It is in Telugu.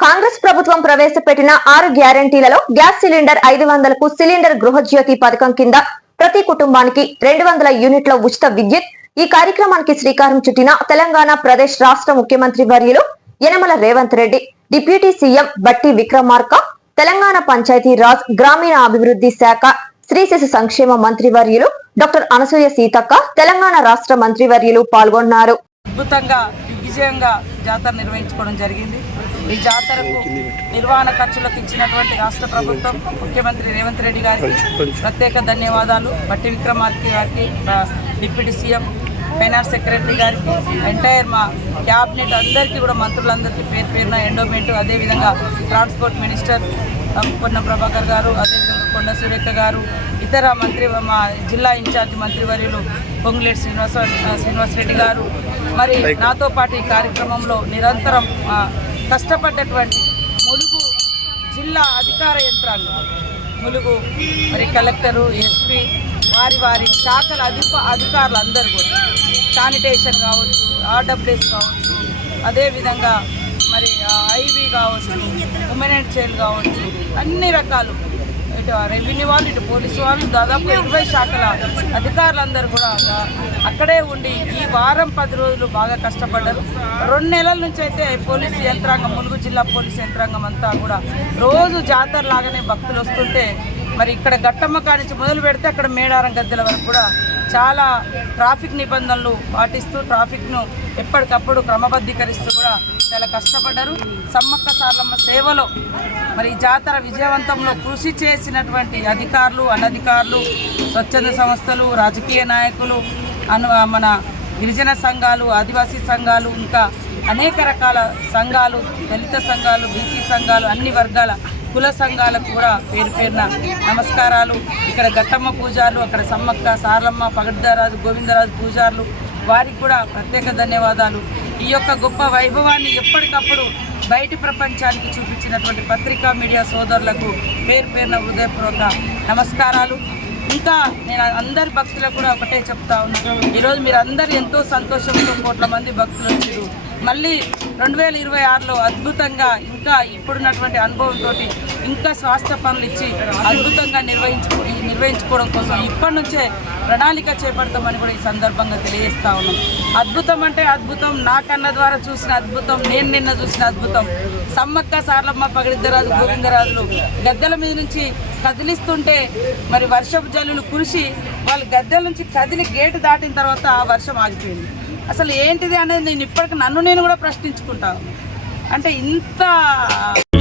కాంగ్రెస్ ప్రభుత్వం ప్రవేశపెట్టిన ఆరు గ్యారంటీలలో గ్యాస్ సిలిండర్ ఐదు వందలకు సిలిండర్ గృహజ్యోతి పథకం కింద ప్రతి కుటుంబానికి రెండు వందల యూనిట్ల ఉచిత విద్యుత్. ఈ కార్యక్రమానికి శ్రీకారం చుట్టిన తెలంగాణ ప్రదేశ్ రాష్ట్ర ముఖ్యమంత్రి వర్యులు యనమల రేవంత్ రెడ్డి డిప్యూటీ సీఎం బట్టి విక్రమార్క తెలంగాణ పంచాయతీ రాజ్ గ్రామీణ అభివృద్ధి శాఖ స్త్రీ శిశు సంక్షేమ మంత్రివర్యులు డాక్టర్ అనసూయ సీతక్క తెలంగాణ రాష్ట్ర మంత్రివర్యులు పాల్గొన్నారు. అద్భుతంగా విజయంగా జాతర నిర్వహించుకోవడం జరిగింది. ఈ జాతరకు నిర్వహణ ఖర్చులకు ఇచ్చినటువంటి రాష్ట్ర ప్రభుత్వం ముఖ్యమంత్రి రేవంత్ రెడ్డి గారికి ప్రత్యేక ధన్యవాదాలు. బట్టి విక్రమార్కి గారికి డిప్యూటీ సీఎం ఫైనాన్స్ సెక్రటరీ గారికి ఎంటైర్ మా క్యాబినెట్ అందరికీ కూడా మంత్రులందరికీ పేరు పేరున ఎండోమెంట్. అదేవిధంగా ట్రాన్స్పోర్ట్ మినిస్టర్ పొన్న ప్రభాకర్ గారు అదేవిధంగా కొండ సురేఖ గారు ఇతర మంత్రి మా జిల్లా ఇన్ఛార్జ్ మంత్రివర్యులు పొంగులేటి శ్రీనివాస శ్రీనివాసరెడ్డి గారు మరి నాతో పాటు ఈ కార్యక్రమంలో నిరంతరం కష్టపడ్డటువంటి ములుగు జిల్లా అధికార యంత్రాంగం ములుగు మరి కలెక్టరు ఎస్పీ వారి వారి శాఖల అధిప అధికారులు అందరూ కూడా శానిటేషన్ కావచ్చు ఆర్డబ్ల్యూఎస్ కావచ్చు అదేవిధంగా మరి ఐబీ కావచ్చు అండ్ చైల్డ్ కావచ్చు అన్ని రకాలు ఇటు రెవెన్యూ వాళ్ళు ఇటు పోలీసు వాళ్ళు దాదాపు ఇరవై శాఖల అధికారులందరూ కూడా అక్కడే ఉండి ఈ వారం పది రోజులు బాగా కష్టపడ్డారు. రెండు నెలల నుంచి అయితే పోలీసు యంత్రాంగం ములుగు జిల్లా పోలీసు యంత్రాంగం అంతా కూడా రోజు జాతర లాగానే భక్తులు వస్తుంటే మరి ఇక్కడ గట్టమ్మ కానించి మొదలు పెడితే అక్కడ మేడారం గద్దెల వరకు కూడా చాలా ట్రాఫిక్ నిబంధనలు పాటిస్తూ ట్రాఫిక్ను ఎప్పటికప్పుడు క్రమబద్ధీకరిస్తూ కూడా చాలా కష్టపడ్డారు. సమ్మక్క సార్లమ్మ సేవలో మరి జాతర విజయవంతంలో కృషి చేసినటువంటి అధికారులు అనధికారులు స్వచ్ఛంద సంస్థలు రాజకీయ నాయకులు అను మన గిరిజన సంఘాలు ఆదివాసీ సంఘాలు ఇంకా అనేక రకాల సంఘాలు దళిత సంఘాలు బీసీ సంఘాలు అన్ని వర్గాల కుల సంఘాలకు కూడా పేరు పేరున నమస్కారాలు. ఇక్కడ గట్టమ్మ పూజారులు అక్కడ సమ్మక్క సారలమ్మ పగడ్దారాజు గోవిందరాజు పూజారులు వారికి కూడా ప్రత్యేక ధన్యవాదాలు. ఈ యొక్క గొప్ప వైభవాన్ని ఎప్పటికప్పుడు బయటి ప్రపంచానికి చూపించినటువంటి పత్రికా మీడియా సోదరులకు పేరు పేరున హృదయపూర్వక నమస్కారాలు. ఇంకా నేను అందరి భక్తులకు కూడా ఒకటే చెప్తా ఉన్నాను. ఈరోజు మీరు అందరు ఎంతో సంతోషంతో కోట్ల మంది భక్తులు వచ్చారు మళ్ళీ రెండు వేల ఇరవై ఆరులో అద్భుతంగా ఇంకా ఇప్పుడున్నటువంటి అనుభవంతో ఇంకా స్వాస్థ్య పనులు ఇచ్చి అద్భుతంగా నిర్వహించుకో నిర్వహించుకోవడం కోసం ఇప్పటి నుంచే ప్రణాళిక చేపడతామని కూడా ఈ సందర్భంగా తెలియజేస్తా ఉన్నాం. అద్భుతం అంటే అద్భుతం. నా కన్న ద్వారా చూసిన అద్భుతం. నేను నిన్న చూసిన అద్భుతం. సమ్మక్క సార్లమ్మ పగడిద్దరాజు గోవిందరాజులు గద్దెల మీద నుంచి కదిలిస్తుంటే మరి వర్షపు జల్లులు కురిసి వాళ్ళు గద్దెల నుంచి కదిలి గేటు దాటిన తర్వాత ఆ వర్షం ఆగిపోయింది. అసలు ఏంటిది అనేది నేను ఇప్పటికి నన్ను నేను కూడా ప్రశ్నించుకుంటాను అంటే ఇంత